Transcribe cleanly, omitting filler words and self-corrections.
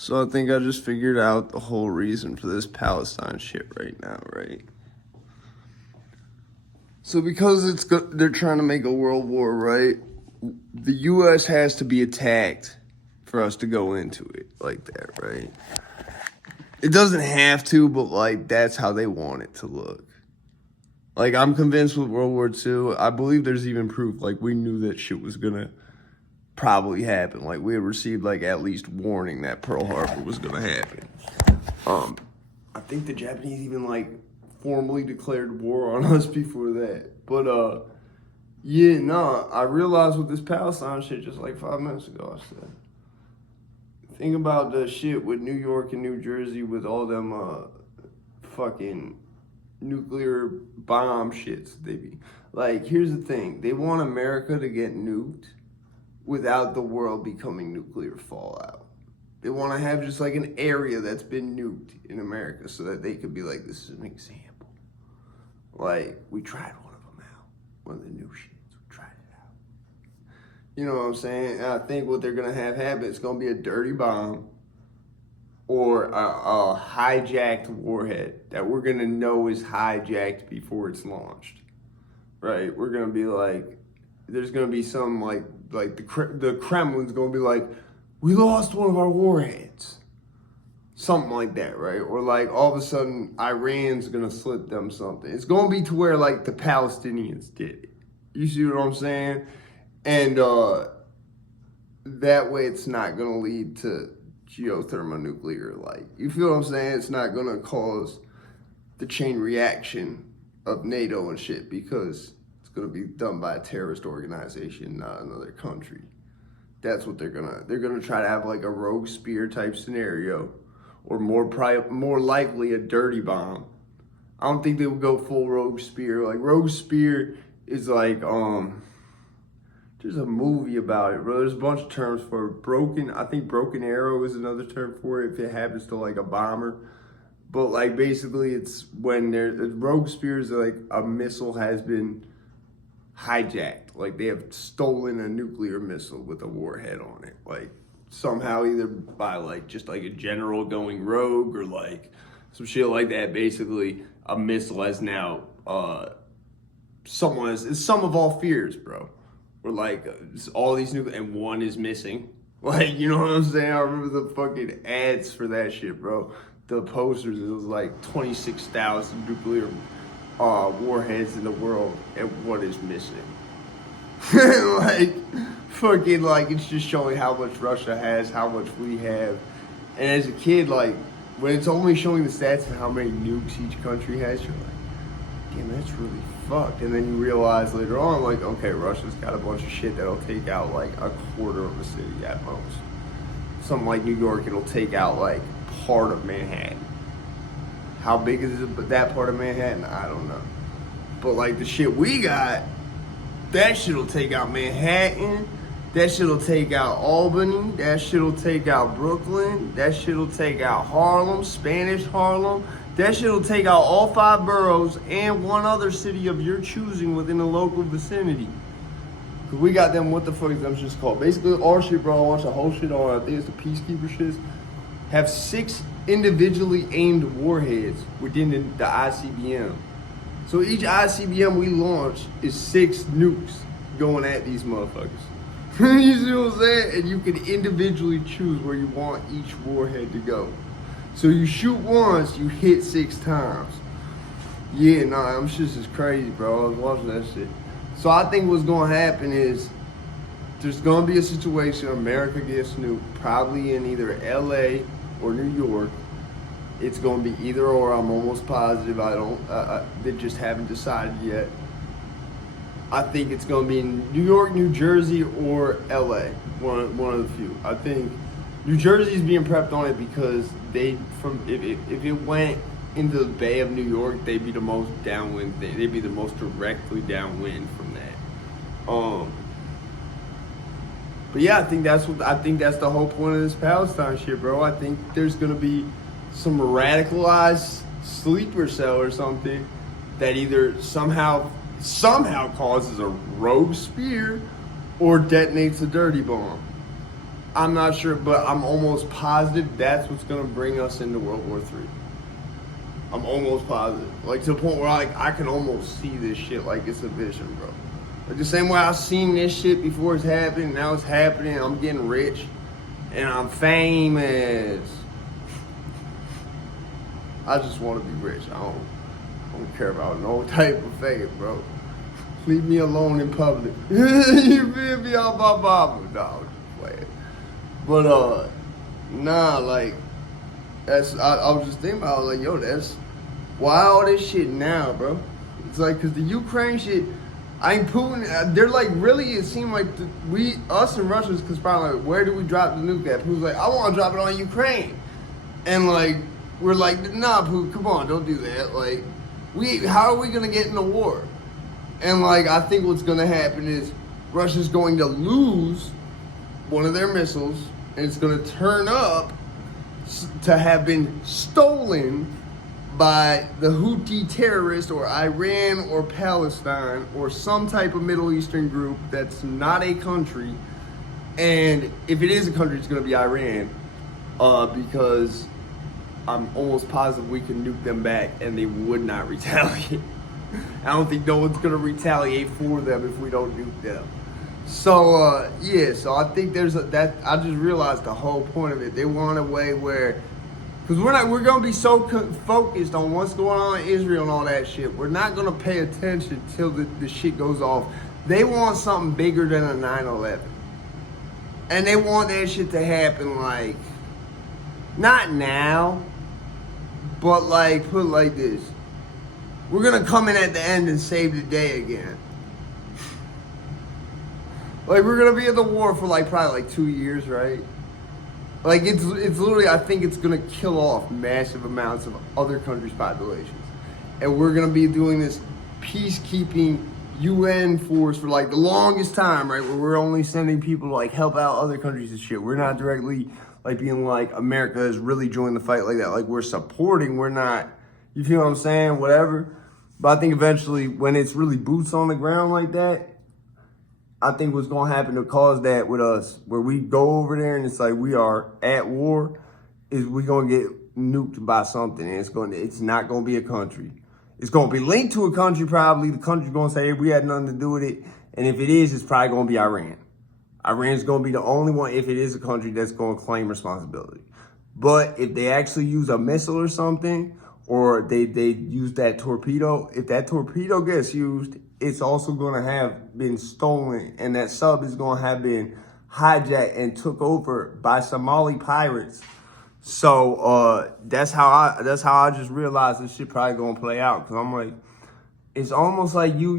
So I think I just figured out the whole reason for this Palestine shit right now, right? So because they're trying to make a world war, right? The U.S. has to be attacked for us to go into it like that, right? It doesn't have to, but like that's how they want it to look. Like I'm convinced with World War II, I believe there's even proof. Like we knew that shit was gonna probably happen. Like we had received like at least warning that Pearl Harbor was gonna happen. I think the Japanese even like formally declared war on us before that. But yeah, no, I realized with this Palestine shit just like 5 minutes ago. I said, think about the shit with New York and New Jersey with all them fucking nuclear bomb shits. They be like, here's the thing: they want America to get nuked without the world becoming nuclear fallout. They want to have just like an area that's been nuked in America so that they could be like, this is an example. Like, we tried one of them out. One of the new shits. We tried it out. You know what I'm saying? And I think what they're going to have happen is going to be a dirty bomb or a hijacked warhead that we're going to know is hijacked before it's launched. Right? We're going to be like, there's going to be some like the Kremlin's going to be like, we lost one of our warheads. Something like that, right? Or like all of a sudden Iran's going to slip them something. It's going to be to where like the Palestinians did it. You see what I'm saying? And that way it's not going to lead to geothermonuclear, like, you feel what I'm saying? It's not going to cause the chain reaction of NATO and shit because it's going to be done by a terrorist organization, not another country. That's what they're gonna try to have like a rogue spear type scenario, or more likely a dirty bomb. I don't think they would go full rogue spear. Like rogue spear is like there's a movie about it, bro. There's a bunch of terms for it. I think broken arrow is another term for it if it happens to like a bomber. But like basically it's when rogue spears are like a missile has been hijacked, like they have stolen a nuclear missile with a warhead on it, like somehow either by like just like a general going rogue or like some shit like that. Basically a missile has now it's some of all fears, bro. Or like all these nuclear and one is missing, like, you know what I'm saying? I remember the fucking ads for that shit, bro. The posters, it was like 26,000 nuclear warheads in the world and what is missing. Like fucking like it's just showing how much Russia has, how much we have. And as a kid, like when it's only showing the stats of how many nukes each country has, you're like, damn, that's really fucked. And then you realize later on, like, okay, Russia's got a bunch of shit that'll take out like a quarter of a city at most. Something like New York, it'll take out like part of Manhattan. How big is it, that part of Manhattan? I don't know. But like the shit we got, that shit'll take out Manhattan. That shit'll take out Albany. That shit'll take out Brooklyn. That shit'll take out Harlem, Spanish Harlem. That shit'll take out all 5 boroughs and one other city of your choosing within the local vicinity. Cause we got them, what the fuck is them shit's called? Basically our shit, bro, I watch the whole shit on, I think it's the Peacekeeper shits, have 6 individually aimed warheads within the ICBM. So each ICBM we launch is 6 nukes going at these motherfuckers. You see what I'm saying? And you can individually choose where you want each warhead to go. So you shoot once, you hit 6 times. Yeah, nah, them shits is crazy, bro. I was watching that shit. So I think what's gonna happen is there's gonna be a situation America gets nuked, probably in either LA or New York. It's going to be either or. I'm almost positive. They just haven't decided yet. I think it's going to be in New York, New Jersey, or LA. One of the few. I think New Jersey is being prepped on it because if it went into the Bay of New York, they'd be the most downwind. They'd be the most directly downwind from that. But yeah, I think that's the whole point of this Palestine shit, bro. I think there's gonna be some radicalized sleeper cell or something that either somehow causes a rogue spear or detonates a dirty bomb. I'm not sure, but I'm almost positive that's what's gonna bring us into World War III. I'm almost positive. Like to the point where I can almost see this shit like it's a vision, bro. Like the same way I've seen this shit before it's happening, now it's happening, I'm getting rich and I'm famous. I just want to be rich. I don't care about no type of fame, bro. Leave me alone in public. You feel me? All my mama. No, I'm just playing. But nah, like I was just thinking about like, yo, that's why all this shit now, bro. It's like, cause the Ukraine shit, I ain't Putin. They're like, really, it seemed like us and Russians conspiring. Like, where do we drop the nuke at? Putin's like, I want to drop it on Ukraine, and like, we're like, nah, Putin, come on, don't do that. Like, how are we gonna get in the war? And like, I think what's gonna happen is Russia's going to lose one of their missiles, and it's gonna turn up to have been stolen by the Houthi terrorists or Iran or Palestine or some type of Middle Eastern group that's not a country. And if it is a country, it's going to be Iran, because I'm almost positive we can nuke them back and they would not retaliate. I don't think no one's going to retaliate for them if we don't nuke them. So, yeah, so I think that I just realized the whole point of it. They want a way where, because we're going to be so focused on what's going on in Israel and all that shit. We're not going to pay attention till the shit goes off. They want something bigger than a 9/11. And they want that shit to happen, like, not now, but like, put it like this. We're going to come in at the end and save the day again. Like, we're going to be in the war for like probably like 2 years, right? Like, it's literally, I think it's going to kill off massive amounts of other countries' populations. And we're going to be doing this peacekeeping UN force for like the longest time, right? Where we're only sending people to like help out other countries and shit. We're not directly like being like, America has really joined the fight like that. Like, we're supporting, we're not, you feel what I'm saying? Whatever. But I think eventually when it's really boots on the ground like that, I think what's going to happen to cause that with us, where we go over there and it's like we are at war, is we're going to get nuked by something. And it's not going to be a country. It's going to be linked to a country probably. The country's going to say, hey, we had nothing to do with it. And if it is, it's probably going to be Iran. Iran's going to be the only one, if it is a country, that's going to claim responsibility. But if they actually use a missile or something, or they use that torpedo, if that torpedo gets used, it's also going to have been stolen, and that sub is going to have been hijacked and took over by Somali pirates. So that's how I just realized this shit probably going to play out, because I'm like, it's almost like you